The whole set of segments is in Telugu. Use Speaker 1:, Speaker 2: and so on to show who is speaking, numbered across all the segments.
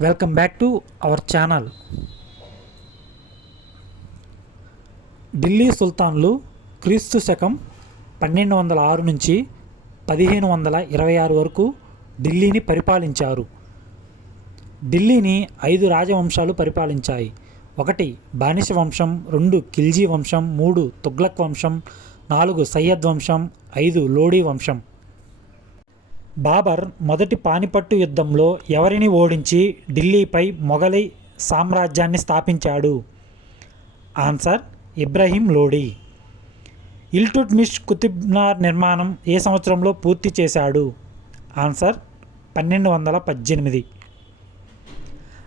Speaker 1: Welcome back to our channel. Delhi సుల్తాన్లు క్రీస్తు శకం పన్నెండు వందల ఆరు నుంచి పదిహేను వందల ఇరవై ఆరు వరకు ఢిల్లీని పరిపాలించారు. ఢిల్లీని ఐదు రాజవంశాలు పరిపాలించాయి. ఒకటి బానిస వంశం రెండు ఖిల్జీ వంశం మూడు తుగ్లక్ వంశం నాలుగు సయ్యద్ వంశం ఐదు లోడీ వంశం. బాబర్ మొదటి పానిపట్టు యుద్ధంలో ఎవరిని ఓడించి ఢిల్లీపై మొఘలై సామ్రాజ్యాన్ని స్థాపించాడు? ఆన్సర్ ఇబ్రహీం లోడీ. ఇల్టుట్మిష్ కుతుబ్నార్ నిర్మాణం ఏ సంవత్సరంలో పూర్తి చేశాడు? ఆన్సర్ పన్నెండు వందల పద్దెనిమిది.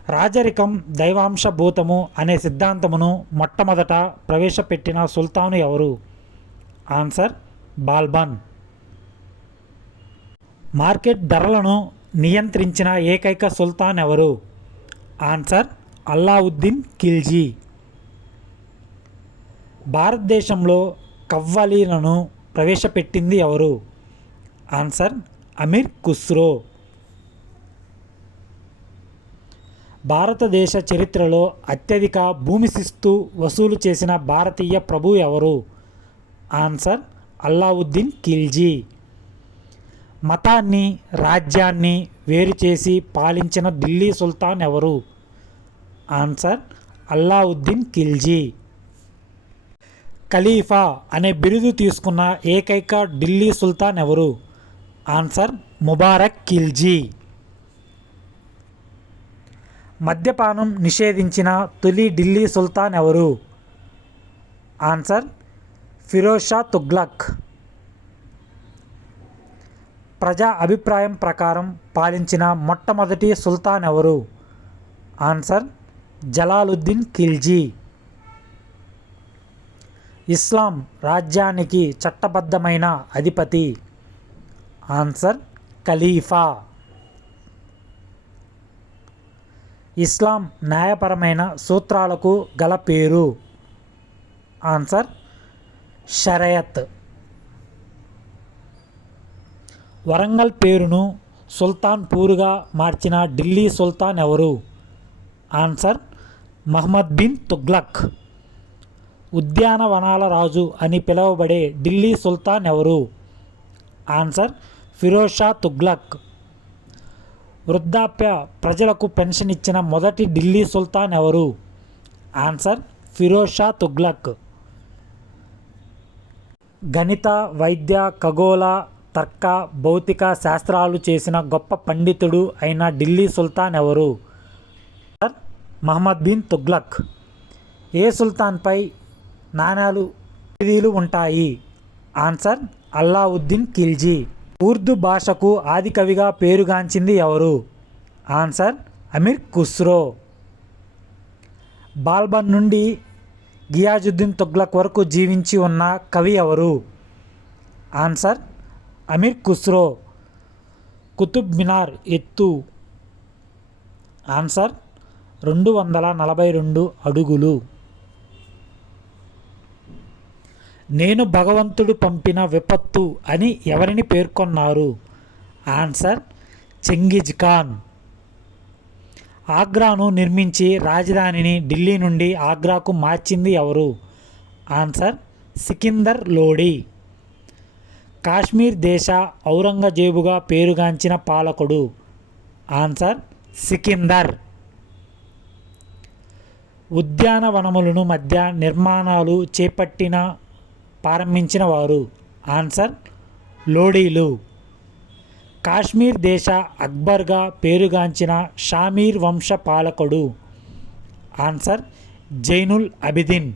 Speaker 1: రాజరికం దైవాంశభూతము అనే సిద్ధాంతమును మొట్టమొదట ప్రవేశపెట్టిన సుల్తాను ఎవరు? ఆన్సర్ బాల్బన్. మార్కెట్ ధరలను నియంత్రించిన ఏకైక సుల్తాన్ ఎవరు? ఆన్సర్ అల్లావుద్దీన్ ఖిల్జీ. భారతదేశంలో కవ్వాలీలను ప్రవేశపెట్టింది ఎవరు? ఆన్సర్ అమీర్ ఖుస్రో. భారతదేశ చరిత్రలో అత్యధిక భూమి శిస్తు వసూలు చేసిన భారతీయ ప్రభు ఎవరు? ఆన్సర్ అల్లావుద్దీన్ ఖిల్జీ. మతాన్ని రాజ్యాన్ని వేరు చేసి పాలించిన ఢిల్లీ సుల్తాన్ ఎవరు? ఆన్సర్ అల్లావుద్దీన్ ఖిల్జీ. ఖలీఫా అనే బిరుదు తీసుకున్న ఏకైక ఢిల్లీ సుల్తాన్ ఎవరు? ఆన్సర్ ముబారక్ ఖిల్జీ. మద్యపానం నిషేధించిన తొలి ఢిల్లీ సుల్తాన్ ఎవరు? ఆన్సర్ ఫిరోజ్ షా తుగ్లక్. ప్రజా అభిప్రాయం ప్రకారం పాలించిన మొట్టమొదటి సుల్తాన్ ఎవరు? ఆన్సర్ జలాలుద్దీన్ ఖిల్జీ. ఇస్లాం రాజ్యానికి చట్టబద్ధమైన అధిపతి. ఆన్సర్ ఖలీఫా. ఇస్లాం న్యాయపరమైన సూత్రాలకు గల పేరు. ఆన్సర్ షరయత్. వరంగల్ పేరును సుల్తాన్పూర్గా మార్చిన ఢిల్లీ సుల్తాన్ ఎవరు? ఆన్సర్ మహమ్మద్ బిన్ తుగ్లక్. ఉద్యానవనాల రాజు అని పిలువబడే ఢిల్లీ సుల్తాన్ ఎవరు? ఆన్సర్ ఫిరోజ్ షా తుగ్లక్. వృద్ధాప్య ప్రజలకు పెన్షన్ ఇచ్చిన మొదటి ఢిల్లీ సుల్తాన్ ఎవరు? ఆన్సర్ ఫిరోజ్ షా తుగ్లక్. గణిత వైద్య ఖగోళ తర్క భౌతిక శాస్త్రాలు చేసిన గొప్ప పండితుడు అయిన ఢిల్లీ సుల్తాన్ ఎవరు? మహమ్మద్ బిన్ తుగ్లక్. ఏ సుల్తాన్పై నాణాలు ఖిదీలు ఉంటాయి? ఆన్సర్ అల్లావుద్దీన్ ఖిల్జీ. ఉర్దూ భాషకు ఆదికవిగా పేరుగాంచింది ఎవరు? ఆన్సర్ అమీర్ ఖుస్రో. బాల్బన్ నుండి గియాజుద్దీన్ తుగ్లక్ వరకు జీవించి ఉన్న కవి ఎవరు? ఆన్సర్ అమీర్ ఖుస్రో కుతుబ్ మినార్ ఎత్తు ఆన్సర్ రెండు వందల నలభై రెండు అడుగులు. నేను భగవంతుడు పంపిన విపత్తు అని ఎవరిని పేర్కొన్నారు? Answer Genghis Khan. ఆగ్రాను నిర్మించి రాజధానిని ఢిల్లీ నుండి ఆగ్రాకు మార్చింది ఎవరు? ఆన్సర్ సికిందర్ లోడీ. కాశ్మీర్ దేశ ఔరంగజేబుగా పేరుగాంచిన పాలకుడు. ఆన్సర్ సికిందర్. ఉద్యానవనములను మధ్య నిర్మాణాలు చేపట్టిన ప్రారంభించిన వారు. ఆన్సర్ లోడీలు. కాశ్మీర్ దేశ అక్బర్గా పేరుగాంచిన షామీర్ వంశ పాలకుడు. ఆన్సర్ జైనుల్ అబిదిన్.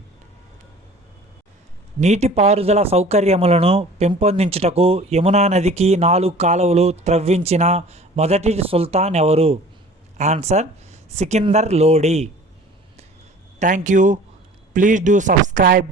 Speaker 1: నీటిపారుదల సౌకర్యములను పెంపొందించుటకు యమునా నదికి నాలుగు కాలువలు త్రవ్వించిన మొదటి సుల్తాన్ ఎవరు? Answer Sikandar Lodi. Thank you please do subscribe.